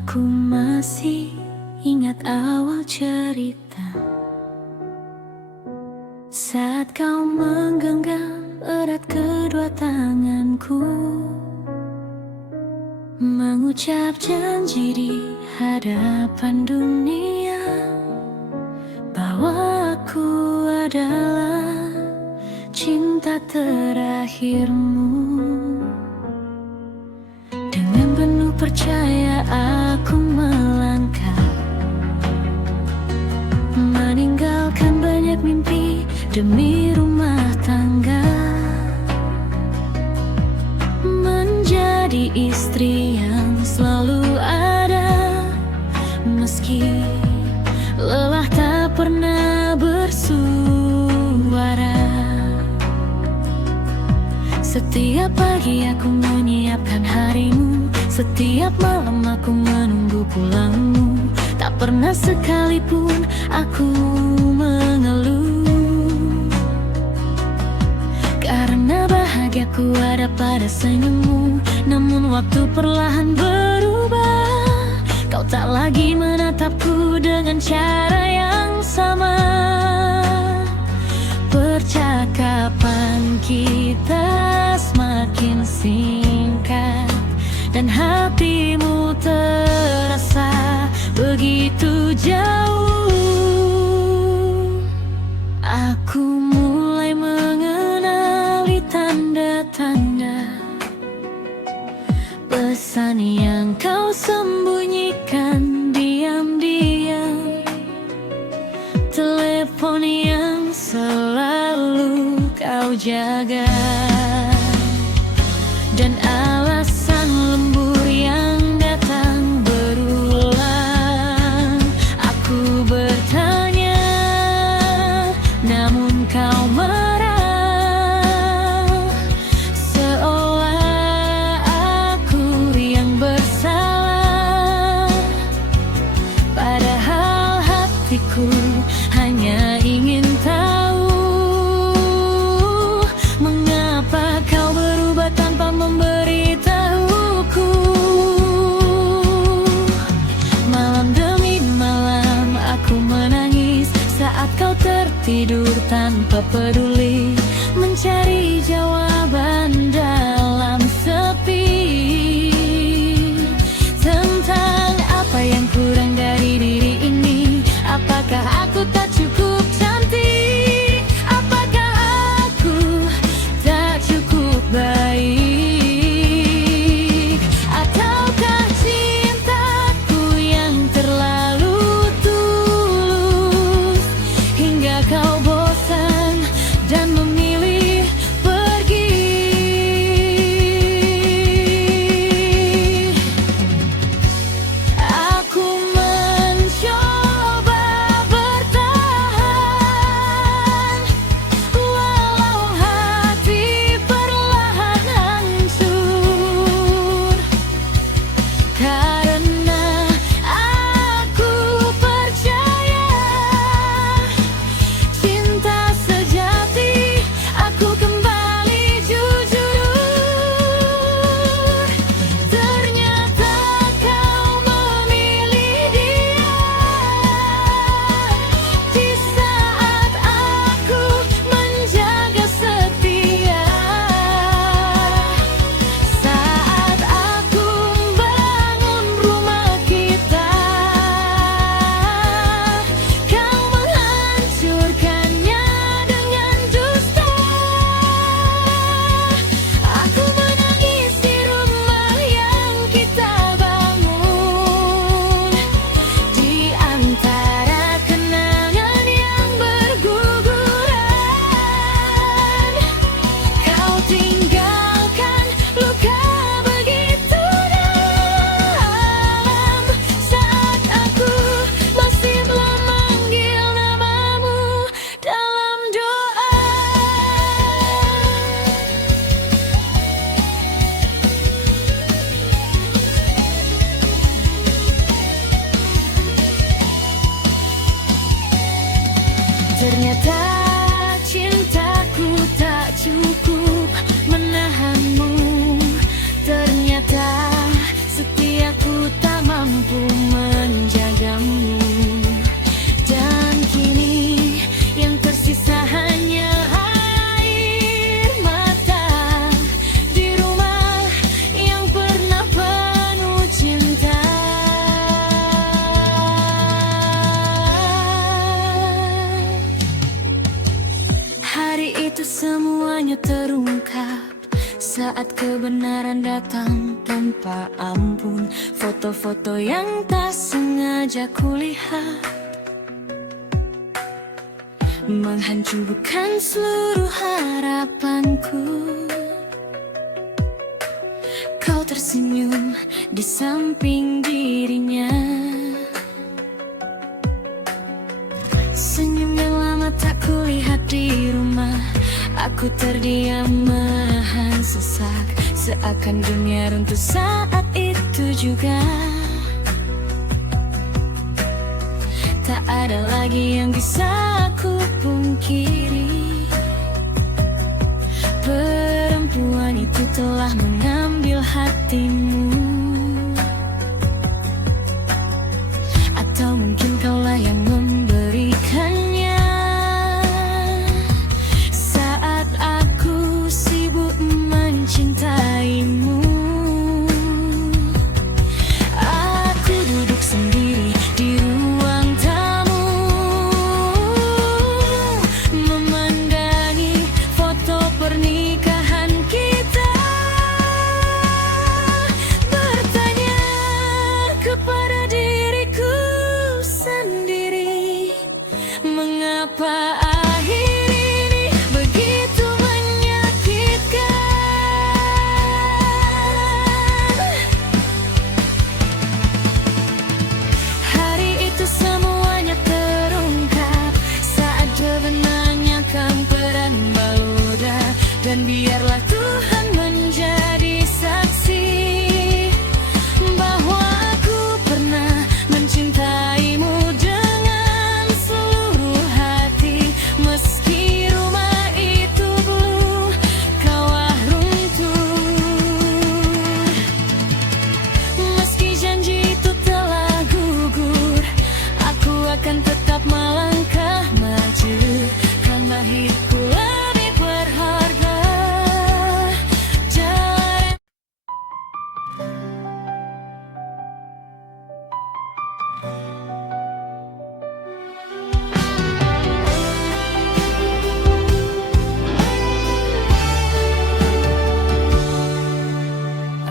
Aku masih ingat awal cerita saat kau menggenggam erat kedua tanganku, mengucap janji di hadapan dunia bahwa aku adalah cinta terakhirmu. Dengan penuh percaya aku melangkah, meninggalkan banyak mimpi demi rumah tangga, menjadi istri yang selalu ada, meski lelah tak pernah bersuara. Setiap pagi aku menyiapkan harimu, setiap malam aku menunggu pulangmu. Tak pernah sekalipun aku mengeluh, karena bahagiaku ada pada senyummu. Namun waktu perlahan berubah, kau tak lagi menatapku dengan cara yang sama. Percakapan kita semakin singkat dan hatimu terasa begitu jauh. Aku mulai mengenali tanda-tanda pesan yang kau sembunyikan diam-diam, telepon yang selalu kau jaga, dan alasan lembur yang datang berulang. Aku bertanya, namun kau marah, seolah aku yang bersalah. Padahal hatiku hanya ingin tahu, mengapa kau berubah tanpa memberitahuku. Malam demi malam aku menangis saat kau tertidur tanpa peduli, mencari jawaban dalam sepi, tentang apa yang kurang dari diri ini. Apakah aku tak cukup cantik? Apakah aku tak cukup baik? Ataukah cintaku yang terlalu tulus hingga kau bosan dan memilih pergi? Ternyata cintaku tak cukup menahanmu. Ternyata setiaku tak mampu menjagamu. Dan kini yang tersisa hanya air mata di rumah yang pernah penuh cinta. Hari itu semuanya terungkap saat kebenaran datang tanpa ampun. Foto-foto yang tak sengaja kulihat menghancurkan seluruh harapanku. Kau tersenyum di samping dirinya, senyum yang lama tak kulihat di rumah. Aku terdiam menahan sesak, seakan dunia runtuh saat itu juga. Tak ada lagi yang bisa aku pungkiri, perempuan itu telah mengambil hatimu. Atau mungkin kaulah yang memberikannya. Saat aku sibuk mencintaimu, aku duduk sendiri di ruang tamu, memandangi foto pernikahan kita. Bertanya kepada diriku sendiri, mengapa akhir ini begitu menyakitkan? Hari itu semuanya terungkap saat kebenarannya kan peran baluda. Dan biarlah Tuhan menjadi saksi bahwa aku pernah mencintaimu dengan seluruh hati. Meski rumah itu belum kawah runtuh, meski janji itu telah gugur, aku akan tetap melangkah maju, karena hidupku lebih berharga. Jalan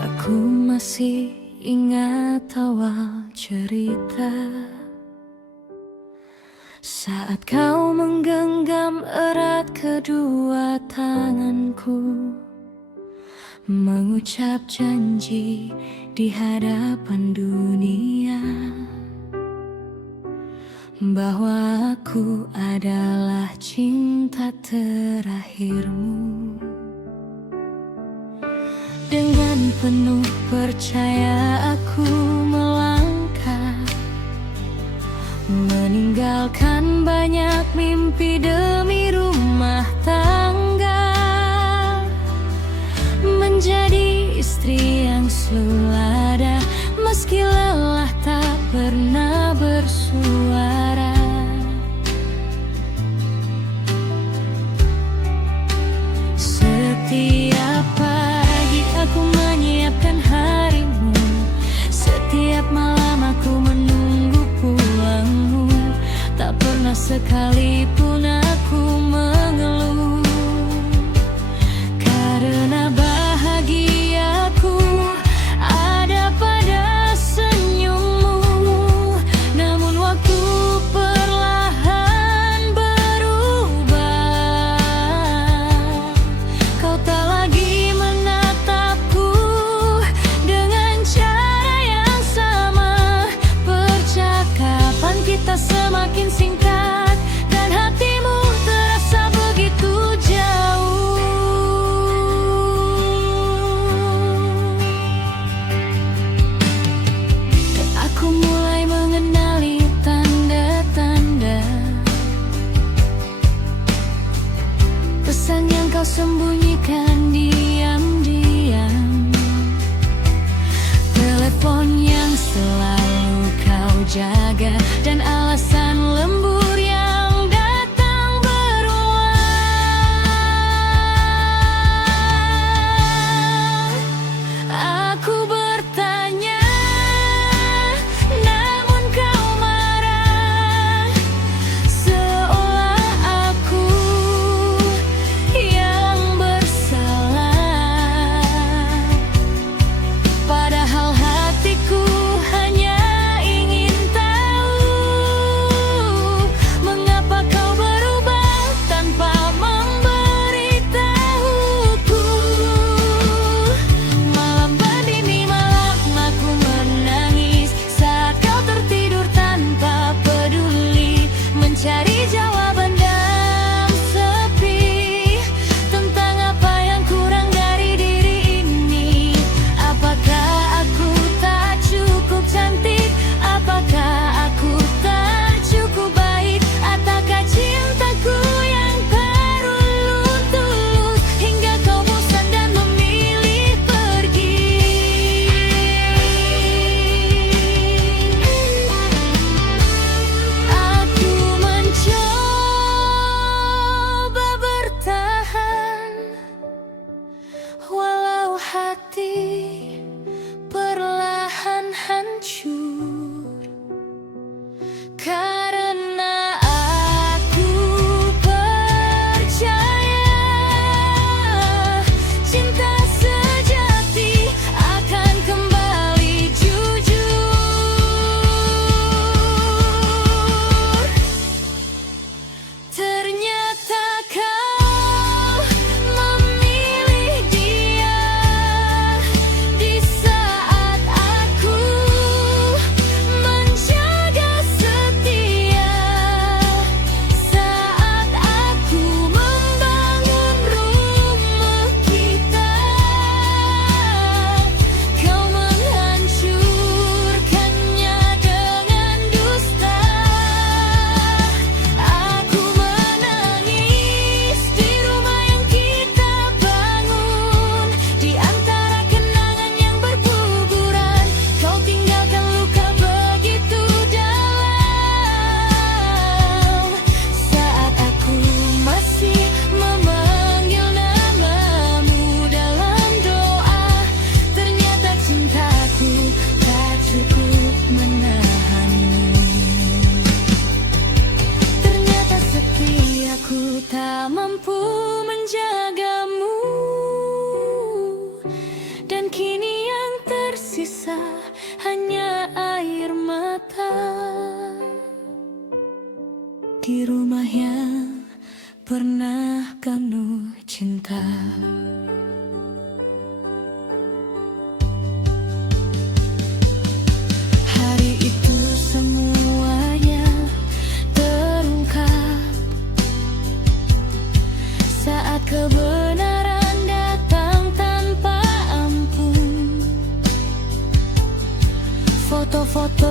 aku masih ingat awal cerita, saat kau menggenggam erat kedua tanganku, mengucap janji di hadapan dunia bahwa aku adalah cinta terakhirmu. Dengan penuh percaya aku melangkah, meninggalkan banyak mimpi demi rumah tangga, menjadi istri yang selada, meski lelah tak pernah bersuara. Setiap pagi aku menyiapkan harimu, setiap malam aku menunggu pulangmu. Tak pernah sekalipun aku mengeluh, karena bahagiaku ada pada senyummu. sejati perlahan hancur karena aku percaya cinta sejati akan kembali jujur. Ternyata kau memilih dia di saat aku menjaga setia, saat aku membangun rumah kita. Kau menghancurkannya dengan dusta. Aku menangis di rumah yang kita bangun, di antara kenangan yang berguguran. Kau tinggalkan luka begitu dalam. Saat aku masih memanggil namamu dalam doa, ternyata cintaku tak cukup menahanmu. Ternyata setiaku tak mampu menjagamu, dan kini yang tersisa hanya air mata di rumah yang pernah penuh cinta. Hari itu semuanya terungkap saat kebenaran datang tanpa ampun. Foto-foto